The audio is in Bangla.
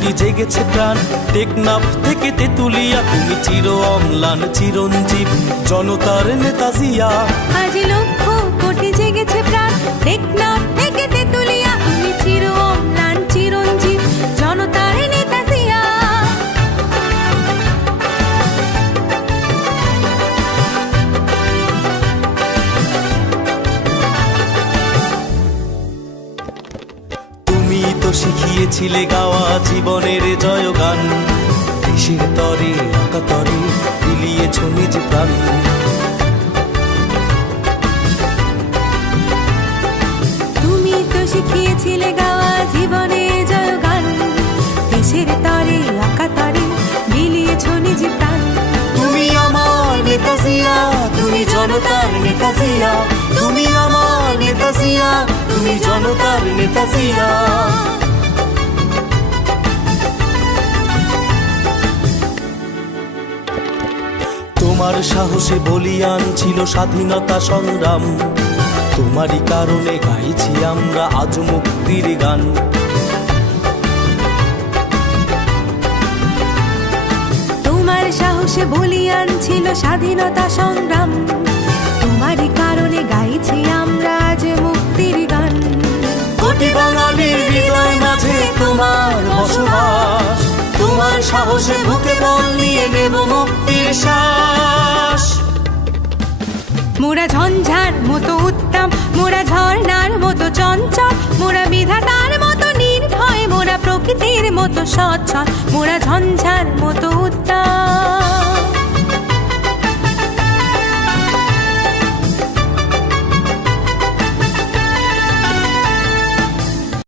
কোটি জেগেছে প্রাণ। টেকনাফ থেকে তেতুলিয়া তুমি চির অম্লান চিরঞ্জীব, জনতার নেতা জিয়া। আজ লক্ষ কোটি জেগেছে প্রাণ। টেকনাফ থেকে তেতুলিয়া তুমি চির অম্লান চিরঞ্জীব, জনতার নেতা জিয়া। তুমি তো শিখিয়েছিলে গাওয়া জীবনের জয়গান, দেশের তরে আকাতরে বিলিয়েছ নিজ প্রাণ। তুমি তো শিখিয়েছিলে গাওয়া জীবনের জয়গান, দেশের তরে আকাতরে বিলিয়েছ নিজ প্রাণ। তুমি আমার নেতা জিয়া, তুমি জনতার নেতা জিয়া। তুমি আমার নেতা জিয়া, তুমি জনতার নেতা জিয়া। তোমার সাহসে বলিয়ান ছিল স্বাধীনতা সংগ্রাম, তোমারই কারণে গাইছি আমরা আজ মুক্তির গান। তোমার সাহসে বলিয়ান ছিল স্বাধীনতা সংগ্রাম, তোমারই কারণে গাইছি আমরা আজ মুক্তির গান। কোটি বাঙালির হৃদয় মাঝে তোমার বসবাস, তোমার সাহসে বুকে বল নিয়ে নেব মুক্তির শ্বাস। মোরা ঝঞ্ঝার মতো উত্তম, মোরা ঝর্ণার মতো চঞ্চল, মোরা বিধাতার মতো নির্ভয়, মোরা প্রকৃতির মতো সচ্ছল, মোরা ঝঞ্ঝার মতো উত্তম।